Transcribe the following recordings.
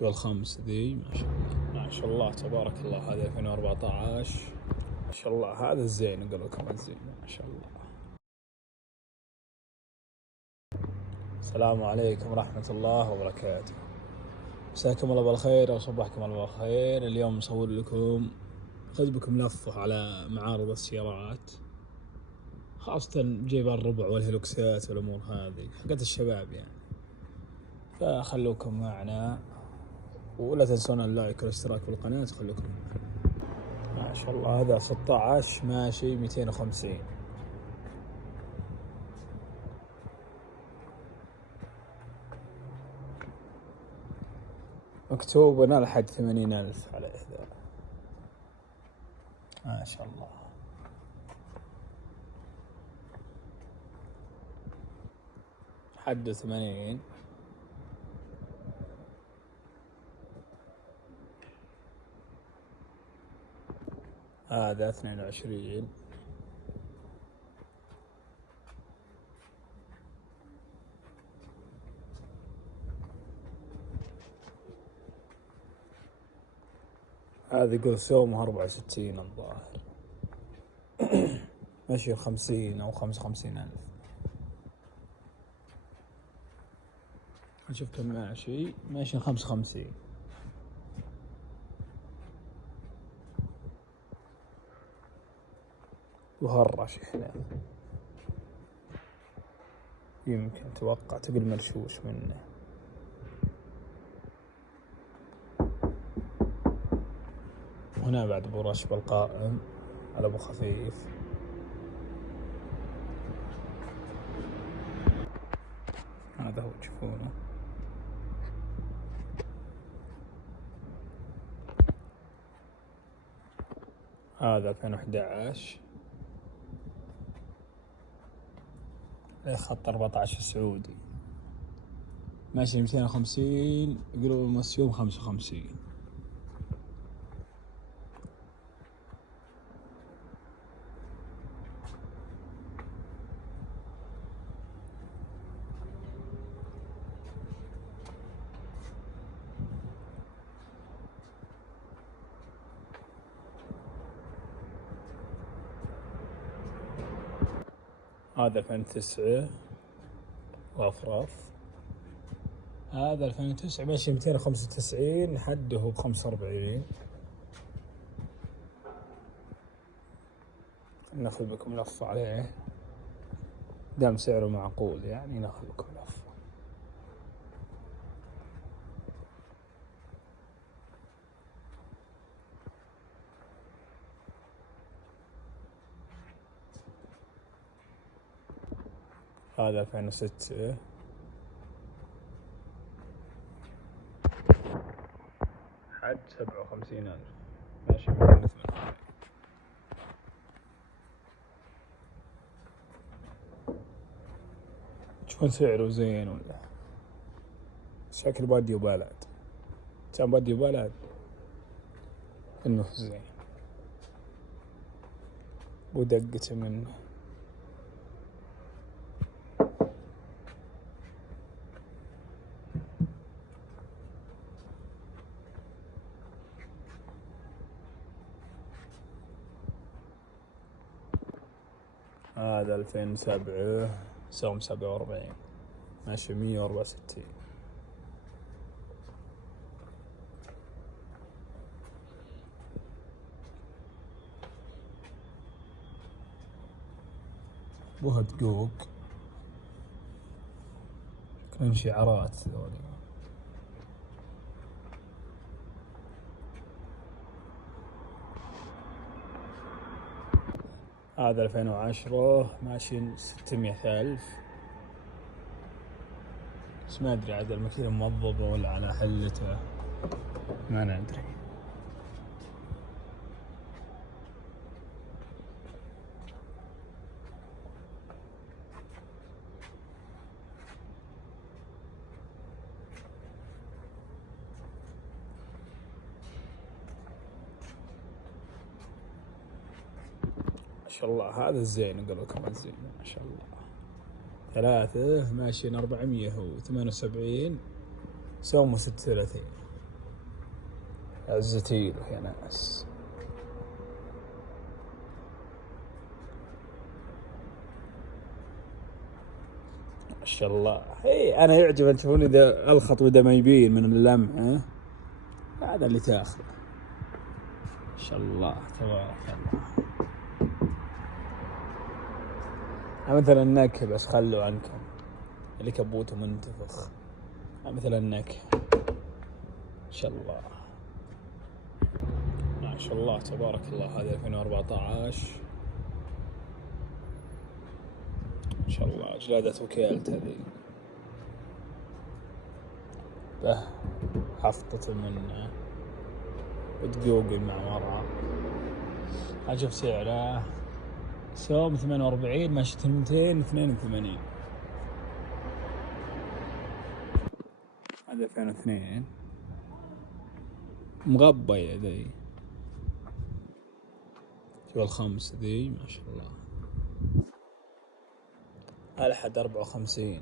والخمس ذي ما شاء الله ما شاء الله تبارك الله. هذا 2014 ما شاء الله. هذا الزين قبل كمان الزين ما شاء الله. السلام عليكم ورحمة الله وبركاته. مساكم الله بالخير أو صبحكم الله بالخير. اليوم نصور لكم خذ بكم لفة على معارض السيارات، خاصة جيب الربع والهلوكسات والأمور هذه حقت الشباب يعني، فخلوكم معنا ولا تنسون اللايك والاشتراك في القناة. خلوكم معنا ما شاء الله. هذا 16 ماشي 250 مكتوب هنا لحد 80,000 عليه ذا ما شاء الله. حد 80. هذا 22. هذه قرصومها 64 الظاهر ماشي 50 أو 55,000. نشوف كم ماشي 55. وهرش هنا يمكن أتوقع تقل مرشوش منه. هنا بعد ابو رش بالقائم على ابو خفيف. هذا هو تشوفونه. هذا 2011 خط 14 السعودي ماشي 250 يقولوا مسيوم 55. هذا 2009 وافراف. هذا 2009 ماشي 295 حده ب45. ناخذ بكم لفة عليه دام سعره معقول يعني. ناخذ بكم لفة. هذا 2006 حد 57,000 ماشي 280. تشوفون سعره زين ولا شكل بادي وبلد؟ كان بادي وبلد انه زين ودقته منه. هذا 2007 سوم 47 ماشي 164. بوها دقوق كلهم شعارات ذولي. هذا 2010 ماشي 600,000 بس ما أدري عاد الماكينة موظبة ولا على حلته ما ندري. ما شاء الله. هذا الزين قبل كمان الزين ما شاء الله. 3 ماشي 478 سومه 36. عزتي له يا ناس. ما شاء الله. انا يعجبني تشوفون اذا الخط بدا ما يبين من اللمعه، هذا اللي تاخذه. ما شاء الله تبارك الله. مثل النكهة بس خلوا عنكم اللي كبوته منتفخ، مثل النكهة. ما شاء الله ما شاء الله تبارك الله. هذا 2014 ما شاء الله. جلادة وكالت هذه به حفطة منه وتقوقي مع مرة. أشوف سعره سوم 48 ماشية 282. هذا 2002 مغبى ذي. شوف الخمس ذي ما شاء الله. ألحد 54.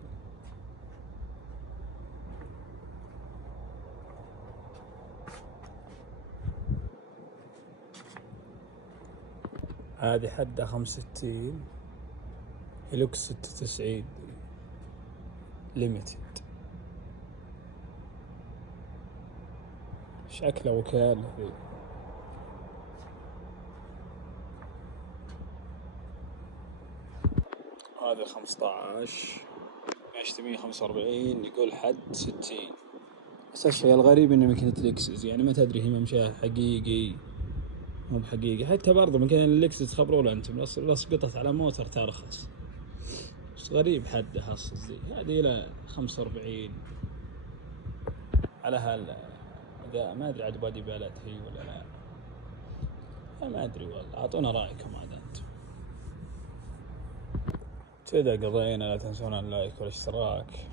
هذه حدها 65. هيلوكس 96 ليميتد. شكله وكالة ذي. هذا 15 ماشية 145. يقول حد 60. بس الشيء الغريب إنه ماكينة لكسس، يعني ما تدري هي ممشاها حقيقي مو بحقيقي. حتى برضه مكان اللكسس تخبروا له أنتم، بس قطت على موتر ترخص. بس غريب حده حصص ذي. هذه إلى 45 على إذا ما أدري عاد بادي بالات هي ولا لا. ما أدري والله. أعطونا رأيكم عاد أنتم. كذا قضينا. لا تنسون اللايك والاشتراك.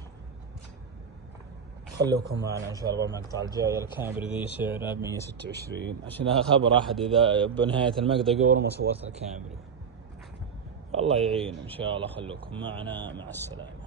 خلوكم معنا إن شاء الله بالمقطع الجاي. الكاميرا ذي سعرها 126 عشان خبر أحد إذا بنهاية المقطع قبل ما صورت الكاميرا. الله يعين إن شاء الله. خلوكم معنا. مع السلامة.